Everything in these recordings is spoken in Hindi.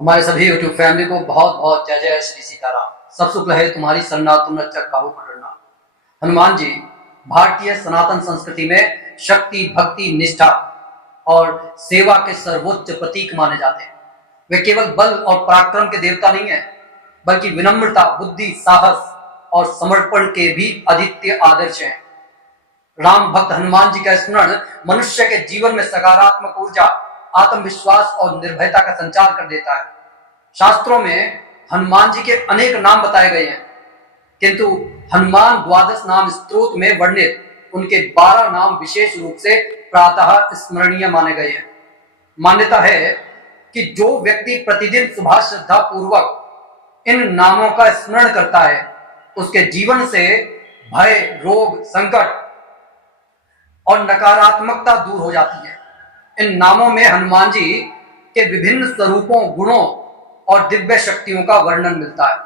हमारे सभी यूट्यूब फैमिली को बहुत बहुत जय जय श्री सीताराम। सब सुख रहे तुम्हारी सरना, तुम रक्षक काहू को डरना। हनुमान जी भारतीय सनातन संस्कृति में शक्ति, भक्ति, निष्ठा और सेवा के सर्वोच्च प्रतीक माने जाते हैं। वे केवल बल और पराक्रम के देवता नहीं है, बल्कि विनम्रता, बुद्धि, साहस और समर्पण के भी अद्वितीय आदर्श हैं। राम भक्त हनुमान जी का स्मरण मनुष्य के जीवन में सकारात्मक ऊर्जा, आत्मविश्वास और निर्भयता का संचार कर देता है। शास्त्रों में हनुमान जी के अनेक नाम बताए गए हैं, किंतु हनुमान द्वादश नाम स्तोत्र में वर्णित उनके 12 नाम विशेष रूप से प्रातः स्मरणीय माने गए हैं। मान्यता है कि जो व्यक्ति प्रतिदिन सुबह श्रद्धा पूर्वक इन नामों का स्मरण करता है, उसके जीवन से भय, रोग, संकट और नकारात्मकता दूर हो जाती है। इन नामों में हनुमान जी के विभिन्न स्वरूपों, गुणों और दिव्य शक्तियों का वर्णन मिलता है।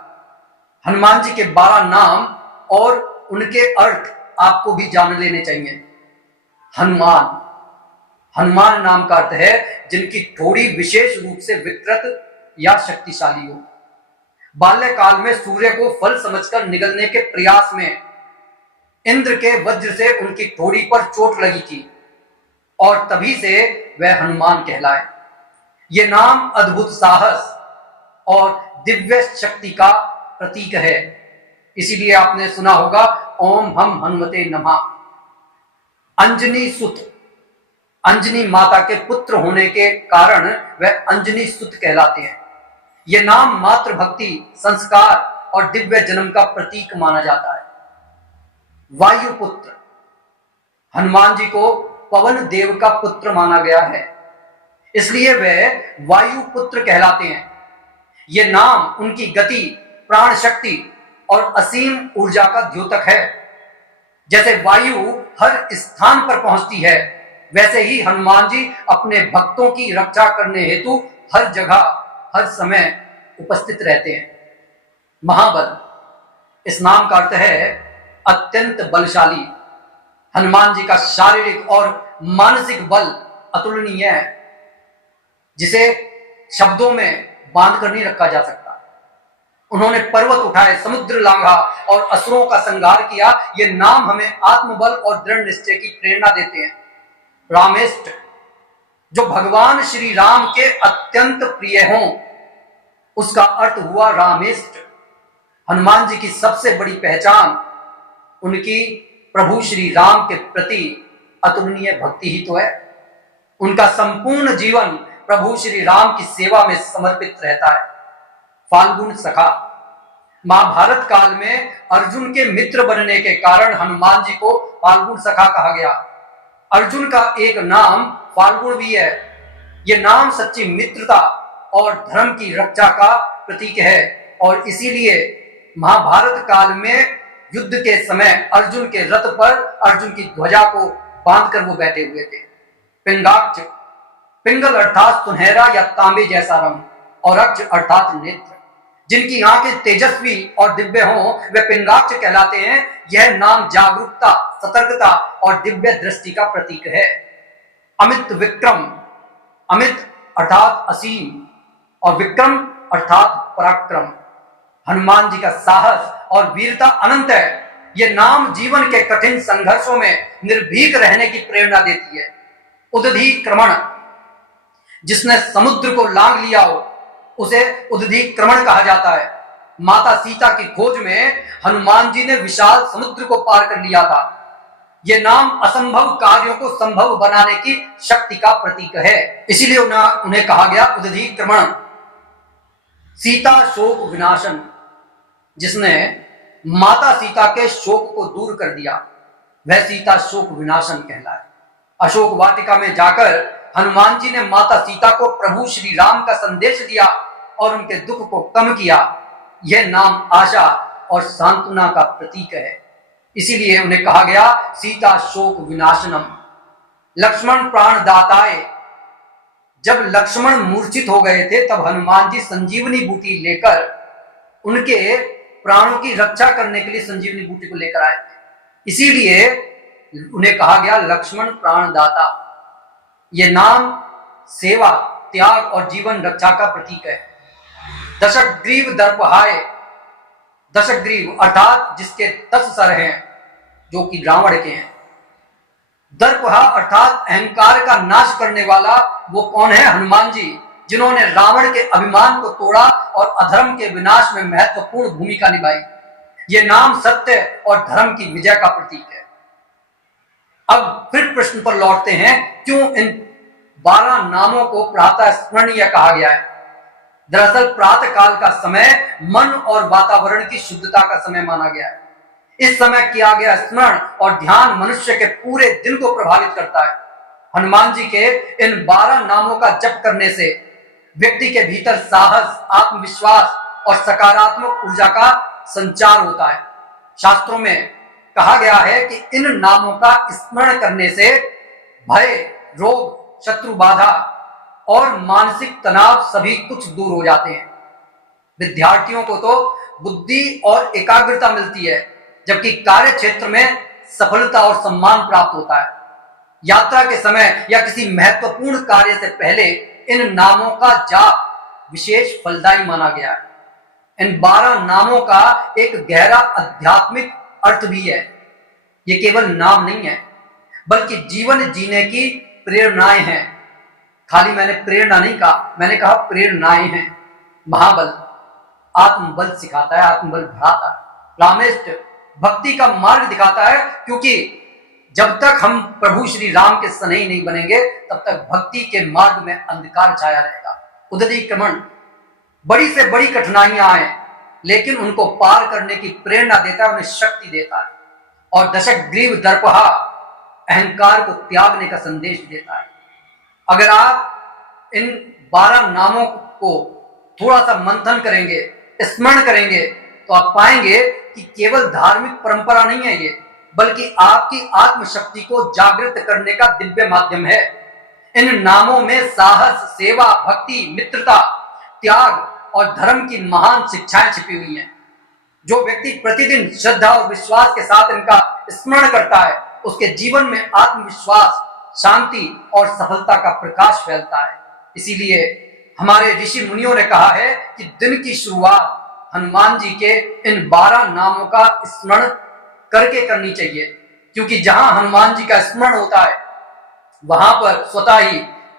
हनुमान जी के 12 नाम और उनके अर्थ आपको भी जान लेने चाहिए। हनुमान, हनुमान नाम का अर्थ है जिनकी ठोड़ी विशेष रूप से विकृत या शक्तिशाली हो। बाल्यकाल में सूर्य को फल समझकर निगलने के प्रयास में इंद्र के वज्र से उनकी ठोड़ी पर चोट लगी थी और तभी से वह हनुमान कहलाए। ये नाम अद्भुत साहस और दिव्य शक्ति का प्रतीक है। इसीलिए आपने सुना होगा, ओम हम हनुमते नमः। अंजनी सुत, अंजनी माता के पुत्र होने के कारण वह अंजनी सुत कहलाते हैं। यह नाम मातृ भक्ति, संस्कार और दिव्य जन्म का प्रतीक माना जाता है। वायुपुत्र, हनुमान जी को पवन देव का पुत्र माना गया है, इसलिए वे वायुपुत्र कहलाते हैं। यह नाम उनकी गति, प्राण शक्ति और असीम ऊर्जा का द्योतक है। जैसे वायु हर स्थान पर पहुंचती है, वैसे ही हनुमान जी अपने भक्तों की रक्षा करने हेतु हर जगह, हर समय उपस्थित रहते हैं। महाबल, इस नाम का अर्थ है अत्यंत बलशाली। हनुमान जी का शारीरिक और मानसिक बल अतुलनीय है, जिसे शब्दों में बांध कर नहीं रखा जा सकता। उन्होंने पर्वत उठाए, समुद्र लांघा और असुरों का संहार किया। ये नाम हमें आत्मबल और दृढ़ निश्चय की प्रेरणा देते हैं। रामेष्ट, जो भगवान श्री राम के अत्यंत प्रिय हों, उसका अर्थ हुआ रामेष्ट। हनुमान जी की सबसे बड़ी पहचान उनकी प्रभु श्री राम के प्रति अतुलनीय भक्ति ही तो है। उनका संपूर्ण जीवन प्रभु श्री राम की सेवा में समर्पित रहता है। फाल्गुन सखा, महाभारत काल में अर्जुन के मित्र बनने के कारण हनुमान जी को फाल्गुन सखा कहा गया। अर्जुन का एक नाम फाल्गुन भी है। यह नाम सच्ची मित्रता और धर्म की रक्षा का प्रतीक है और इसीलिए महाभारत काल में युद्ध के समय अर्जुन के रथ पर अर्जुन की ध्वजा को बांधकर वो बैठे हुए थे। पिंगाक्ष, पिंगल अर्थात सुनहरा या तांबे जैसा रंग, और अक्ष अर्थात नेत्र। जिनकी आंखें तेजस्वी और दिव्य हों, वे पिंगाक्ष कहलाते हैं। यह नाम जागरूकता, सतर्कता और दिव्य दृष्टि का प्रतीक है। अमित विक्रम, अमित अर्थात असीम और विक्रम अर्थात पराक्रम। हनुमान जी का साहस और वीरता अनंत है। यह नाम जीवन के कठिन संघर्षों में निर्भीक रहने की प्रेरणा देती है। उदधीक्रमण, जिसने समुद्र को लांघ लिया हो उसे उदधीक्रमण कहा जाता है। माता सीता की खोज में हनुमान जी ने विशाल समुद्र को पार कर लिया था। यह नाम असंभव कार्यों को संभव बनाने की शक्ति का प्रतीक है, इसीलिए उन्हें कहा गया उदधीक्रमण। सीता शोक विनाशन, जिसने माता सीता के शोक को दूर कर दिया, वह सीता शोक विनाशन कहलाए। अशोक वाटिका में जाकर हनुमान जी ने माता सीता को प्रभु श्री राम का संदेश दिया और उनके दुख को कम किया। यह नाम आशा और सांत्वना का प्रतीक है, इसीलिए उन्हें कहा गया सीता शोक विनाशनम। लक्ष्मण प्राणदाताए, जब लक्ष्मण मूर्छित हो गए थे तब हनुमान जी संजीवनी बूटी लेकर उनके प्राणों की रक्षा करने के लिए संजीवनी बूटी को लेकर आए थे, इसीलिए उन्हें कहा गया लक्ष्मण प्राणदाता। यह नाम सेवा, त्याग और जीवन रक्षा का प्रतीक है। दशग्रीव दर्पहाय, दशग्रीव अर्थात जिसके 10 सर हैं, जो कि रावण के हैं। दर्पहा अर्थात अहंकार का नाश करने वाला, वो कौन है? हनुमान जी, जिन्होंने रावण के अभिमान को तोड़ा और अधर्म के विनाश में महत्वपूर्ण भूमिका निभाई। ये नाम सत्य और धर्म की विजय का प्रतीक है। अब फिर प्रश्न पर लौटते हैं, क्यों इन 12 नामों को प्रातः स्मरणीय कहा गया है? दरअसल प्रातः काल का समय मन और वातावरण की शुद्धता का समय माना गया है। इस समय किया गया स्मरण और ध्यान मनुष्य के पूरे दिन को प्रभावित करता है। हनुमान जी के इन 12 नामों का जप करने से व्यक्ति के भीतर साहस, आत्मविश्वास और सकारात्मक ऊर्जा का संचार होता है। शास्त्रों में कहा गया है कि इन नामों का स्मरण करने से भय, रोग, शत्रु बाधा और मानसिक तनाव सभी कुछ दूर हो जाते हैं। विद्यार्थियों को तो बुद्धि और एकाग्रता मिलती है, जबकि कार्य क्षेत्र में सफलता और सम्मान प्राप्त होता है। यात्रा के समय या किसी महत्वपूर्ण कार्य से पहले इन नामों का जाप विशेष फलदायी माना गया है। इन 12 नामों का एक गहरा आध्यात्मिक अर्थ भी है। ये केवल नाम नहीं है, बल्कि जीवन जीने की प्रेरणाएं हैं। खाली मैंने प्रेरणा नहीं कहा, मैंने कहा प्रेरणाएं हैं। महाबल आत्मबल सिखाता है, आत्मबल बढ़ाता है। रामेष्ट भक्ति का मार्ग दिखाता है, क्योंकि जब तक हम प्रभु श्री राम के स्नेही नहीं बनेंगे, तब तक भक्ति के मार्ग में अंधकार छाया रहेगा। उदरीक्रमण बड़ी से बड़ी कठिनाइयां आए, लेकिन उनको पार करने की प्रेरणा देता है, उन्हें शक्ति देता है। और दशग्रीव दर्पहा अहंकार को त्यागने का संदेश देता है। अगर आप इन 12 नामों को थोड़ा सा मंथन करेंगे, स्मरण करेंगे, तो आप पाएंगे कि केवल धार्मिक परंपरा नहीं है ये, बल्कि आपकी आत्मशक्ति को जागृत करने का दिव्य माध्यम है। इन नामों में साहस, सेवा, भक्ति, मित्रता, त्याग और धर्म की महान शिक्षाएं छिपी हुई हैं। जो व्यक्ति प्रतिदिन श्रद्धा और विश्वास के साथ इनका स्मरण करता है, उसके जीवन में आत्मविश्वास, शांति और सफलता का प्रकाश फैलता है। इसीलिए हमारे ऋषि मुनियों ने कहा है कि दिन की शुरुआत हनुमान जी के इन 12 नामों का स्मरण करके करनी चाहिए, क्योंकि जहां हनुमान जी का स्मरण होता है, वहां पर स्वतः ही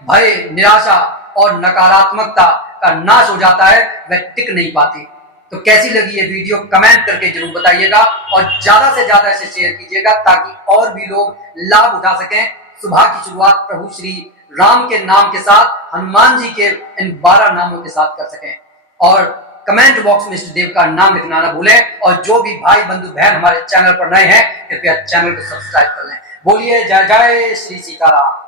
भय, निराशा और नकारात्मकता का नाश हो जाता है, वह टिक नहीं पाती। तो कैसी लगी ये वीडियो कमेंट करके जरूर बताइएगा और ज्यादा से ज्यादा इसे शेयर कीजिएगा, ताकि और भी लोग लाभ उठा सकें। सुबह की शुरुआत प्रभु श्री राम के नाम के साथ, हनुमान जी के इन 12 नामों के साथ कर सकें। और कमेंट बॉक्स में इष्ट देव का नाम लिखना ना भूलें। और जो भी भाई बंधु बहन हमारे चैनल पर नए हैं, कृपया चैनल को सब्सक्राइब कर लें। बोलिए जय जय श्री सीताराम।